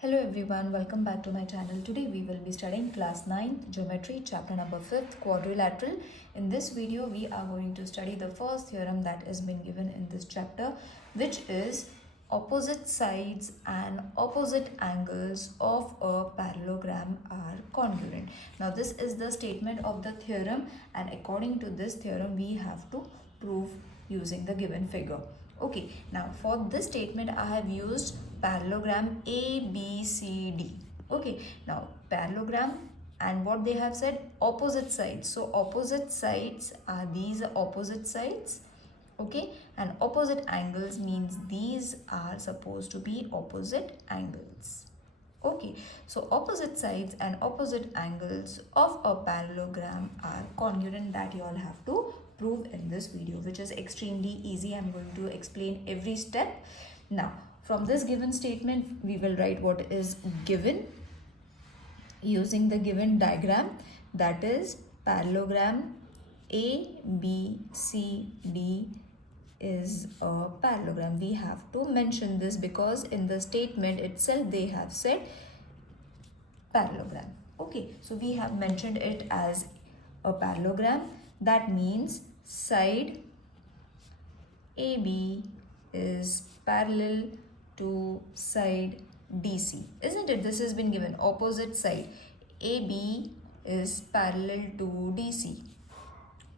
Hello everyone, welcome back to my channel. Today we will be studying class 9th geometry chapter number 5th quadrilateral. In this video we are going to study the first theorem that has been given in this chapter, which is opposite sides and opposite angles of a parallelogram are congruent. Now this is the statement of the theorem, and according to this theorem we have to prove using the given figure. Okay, now for this statement I have used parallelogram ABCD. Okay, now parallelogram, and what they have said, opposite sides. So opposite sides are these opposite sides. Okay, and opposite angles means these are supposed to be opposite angles. Okay, so opposite sides and opposite angles of a parallelogram are congruent. That you all have to prove in this video, which is extremely easy. I'm going to explain every step. Now from this given statement we will write what is given using the given diagram, that is parallelogram ABCD is a parallelogram. We have to mention this because in the statement itself they have said parallelogram. Okay, so we have mentioned it as a parallelogram. That means side AB is parallel to side DC, isn't it? This has been given. Opposite side AB is parallel to DC.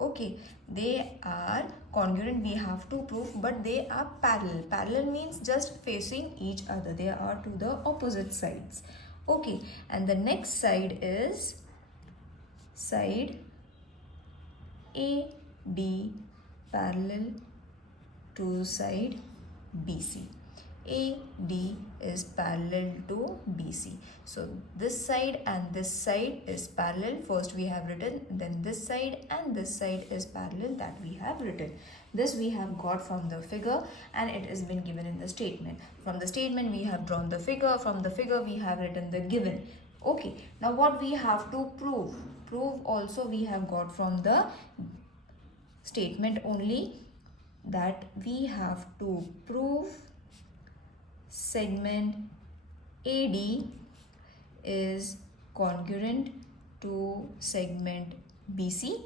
Okay, they are congruent, we have to prove, but they are parallel. Parallel means just facing each other. They are to the opposite sides. Okay, and the next side is side AD parallel to side BC. AD is parallel to BC. So this side and this side is parallel. First we have written, then this side and this side is parallel, that we have written. This we have got from the figure, and it has been given in the statement. From the statement we have drawn the figure. From the figure we have written the given. Okay, now what we have to prove? Prove also we have got from the statement only, that we have to prove segment AD is congruent to segment BC.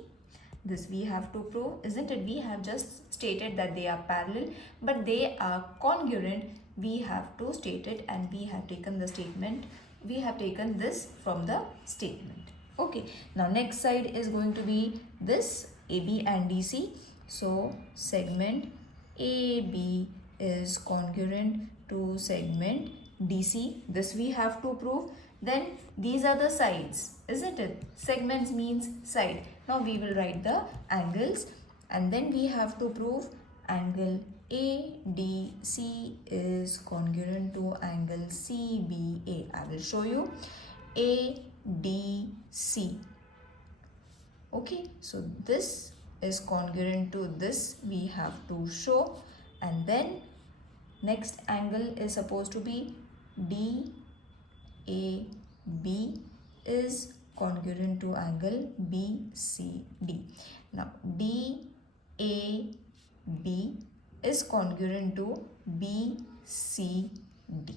This we have to prove, isn't it? We have just stated that they are parallel, but they are congruent. We have to state it, and we have taken the statement. We have taken this from the statement. Okay, now next side is going to be this AB and DC. So segment AB is congruent to segment DC. This we have to prove. Then these are the sides, isn't it? Segments means side. Now we will write the angles, and then we have to prove angle ADC is congruent to angle CBA. I will show you. ADC. Okay, so this is congruent to this, we have to show. And then next angle is supposed to be DAB is congruent to angle BCD. Now DAB is congruent to BCD.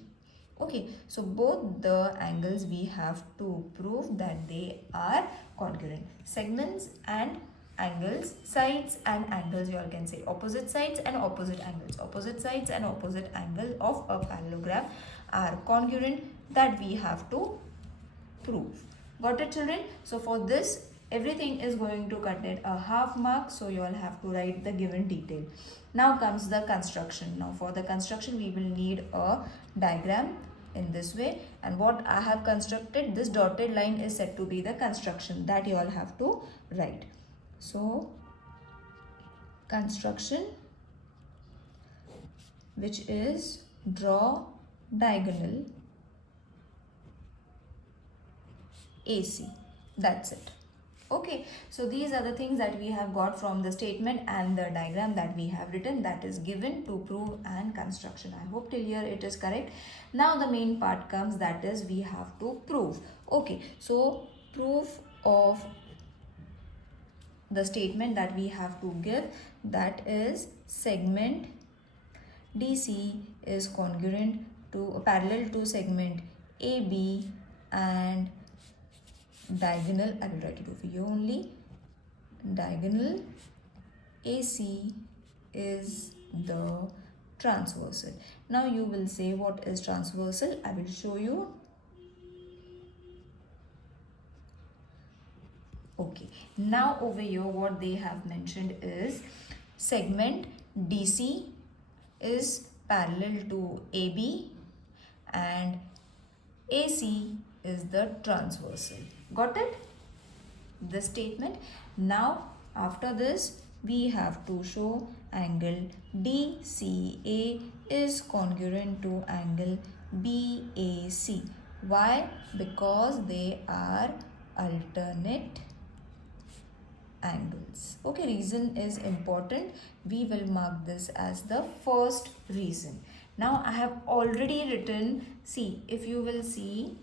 Okay, so both the angles we have to prove that they are congruent. Segments and angles, sides and angles, you all can say opposite sides and opposite angles. Opposite sides and opposite angle of a parallelogram are congruent, that we have to prove. Got it, children? So for this everything is going to contain a half mark, so you all have to write the given detail. Now comes the construction. Now for the construction we will need a diagram in this way, and what I have constructed, this dotted line is said to be the construction, that you all have to write. So construction, which is draw diagonal AC. That's it. Okay, so these are the things that we have got from the statement and the diagram that we have written, that is given to prove and construction. I hope till here it is correct. Now the main part comes, that is we have to prove. Okay, so proof of the statement that we have to give, that is segment DC is congruent to parallel to segment AB and diagonal, I will write it over here only, diagonal AC is the transversal. Now you will say what is transversal. I will show you. Okay, now over here what they have mentioned is segment DC is parallel to AB and AC is the transversal. Got it? The statement. Now after this we have to show angle DCA is congruent to angle BAC. Why? Because they are alternate angles. Okay, reason is important. We will mark this as the first reason. Now I have already written, see, if you will see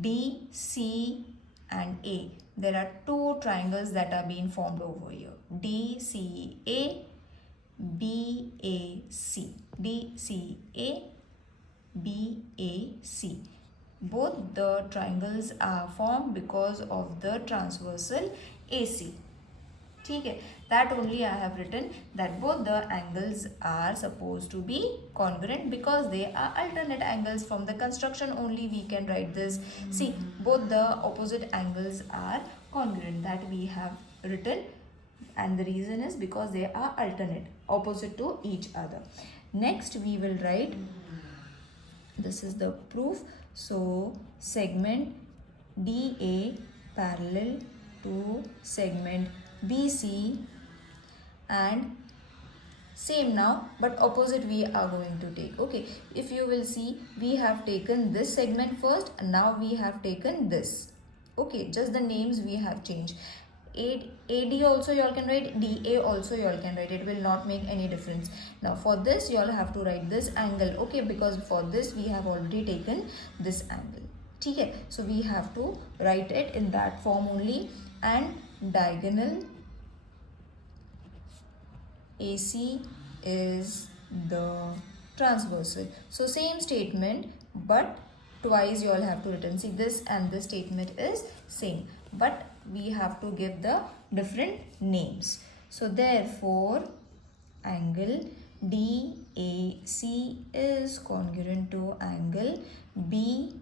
D, C and A, there are two triangles that are being formed over here. DCA, BAC, DCA, BAC. Both the triangles are formed because of the transversal AC. Okay, that only I have written, that both the angles are supposed to be congruent because they are alternate angles. From the construction only we can write this. See, both the opposite angles are congruent, that we have written, and the reason is because they are alternate, opposite to each other. Next we will write, this is the proof. So segment DA parallel to segment BC, and same now but opposite we are going to take. Okay, if you will see, we have taken this segment first and now we have taken this. Okay, just the names we have changed. AD also you all can write, DA also you all can write, it will not make any difference. Now for this you all have to write this angle, okay, because for this we have already taken this angle. Okay, so we have to write it in that form only. And diagonal AC is the transversal. So same statement but twice you all have to written. See, this and this statement is same but we have to give the different names. So therefore angle DAC is congruent to angle BCA.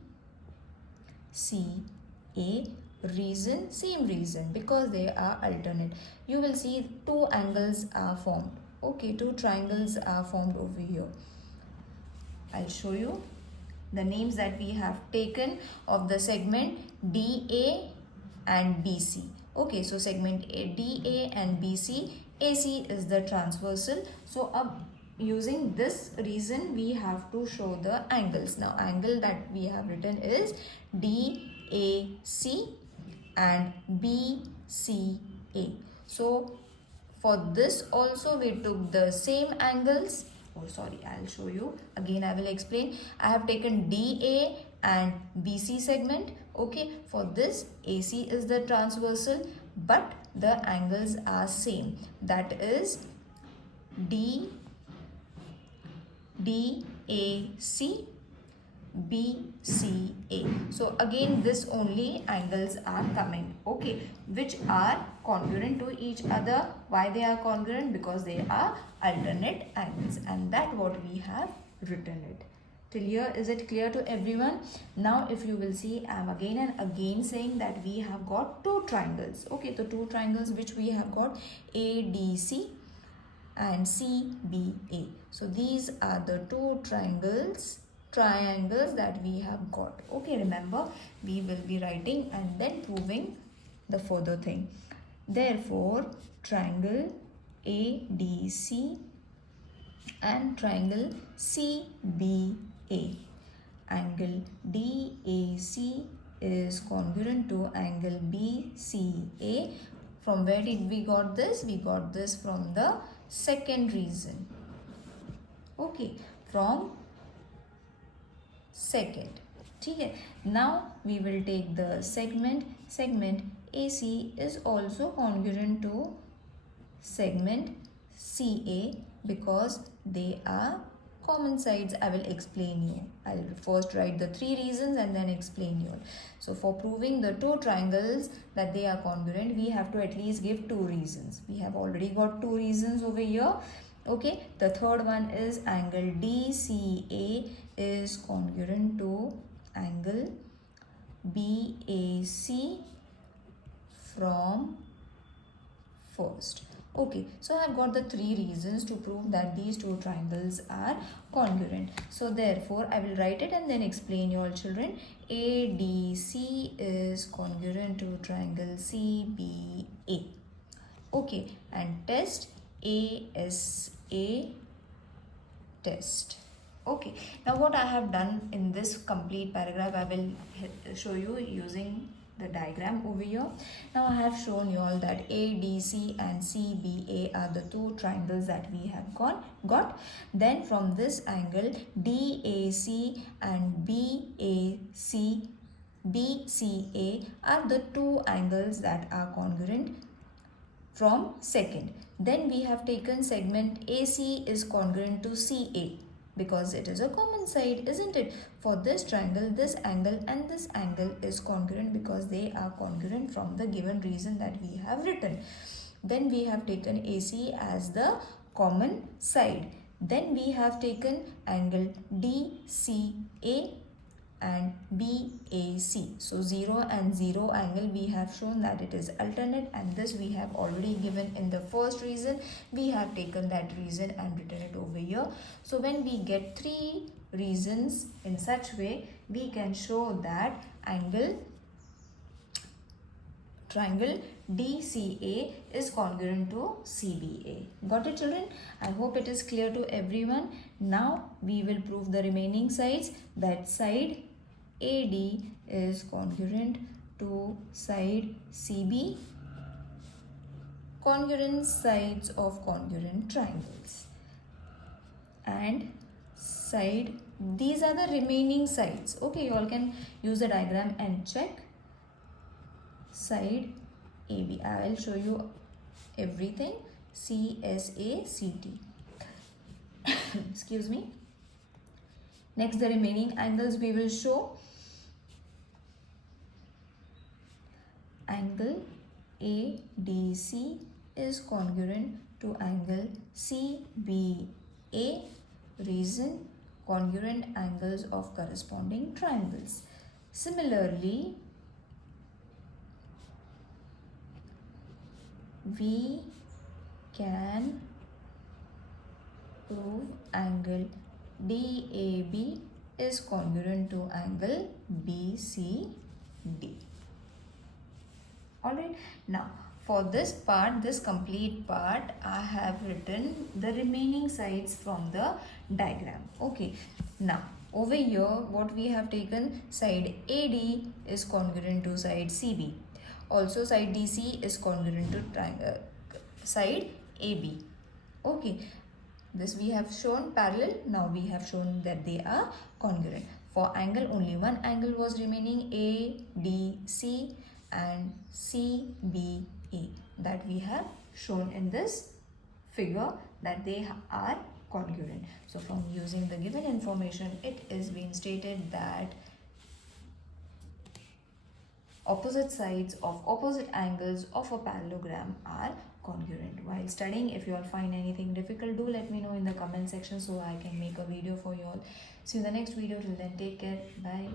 Reason, same reason, because they are alternate. You will see two angles are formed. Okay, two triangles are formed over here. I'll show you the names that we have taken of the segment DA and BC. Okay, so segment DA and BC, AC is the transversal. So using this reason we have to show the angles. Now angle that we have written is DAC and BCA. So for this also we took the same angles. Oh sorry, I'll show you again, I will explain. I have taken DA and BC segment. Okay, for this AC is the transversal but the angles are same, that is DAC, BCA. So again this only angles are coming, okay, which are congruent to each other. Why they are congruent? Because they are alternate angles, and that what we have written it. Till here, is it clear to everyone? Now if you will see, I am again and again saying that we have got two triangles. Okay, the two triangles which we have got, ADC and CBA. So these are the two triangles that we have got. Okay, remember we will be writing and then proving the further thing. Therefore triangle ADC and triangle CBA, angle DAC is congruent to angle BCA. From where did we got this? We got this from the second reason. Okay, from second. Okay, now we will take the segment AC is also congruent to segment CA because they are common sides, I will explain you. I'll first write the 3 reasons and then explain you. So for proving the 2 triangles that they are congruent, we have to at least give 2 reasons. We have already got 2 reasons over here. Okay, the third one is angle DCA is congruent to angle BAC from first. Okay, so I have got the 3 reasons to prove that these 2 triangles are congruent. So therefore, I will write it and then explain you all children. ADC is congruent to triangle CBA. Okay, and test ASA test. Okay, now what I have done in this complete paragraph, I will show you using the diagram over here. Now I have shown you all that ADC and CBA are the 2 triangles that we have got. Then from this angle DAC and BCA are the 2 angles that are congruent from second. Then we have taken segment AC is congruent to CA because it is a common side, isn't it? For this triangle, this angle and this angle is congruent because they are congruent from the given reason that we have written. Then we have taken AC as the common side. Then we have taken angle DCA and BAC. So 0 and 0 angle, we have shown that it is alternate, and this we have already given in the first reason. We have taken that reason and written it over here. So when we get 3 reasons in such way, we can show that triangle DCA is congruent to CBA. Got it children? I hope it is clear to everyone. Now we will prove the remaining sides, that side AD is congruent to side CB, congruent sides of congruent triangles, and side, these are the remaining sides. Okay, you all can use the diagram and check. Side AB, I will show you everything. CSACT. Excuse me. Next, the remaining angles we will show. Angle ADC is congruent to angle CBA. Reason, congruent angles of corresponding triangles. Similarly, we can prove angle DAB is congruent to angle BCD. Alright, now for this part, this complete part, I have written the remaining sides from the diagram. Okay, now over here what we have taken, side AD is congruent to side CB. Also side DC is congruent to side AB. Okay, this we have shown parallel. Now we have shown that they are congruent. For angle, only one angle was remaining, ADC and CBA, that we have shown in this figure that they are congruent. So from using the given information, it is being stated that opposite sides of opposite angles of a parallelogram are congruent. While studying, if you all find anything difficult, do let me know in the comment section so I can make a video for you all. See you in the next video. Till then, take care. Bye.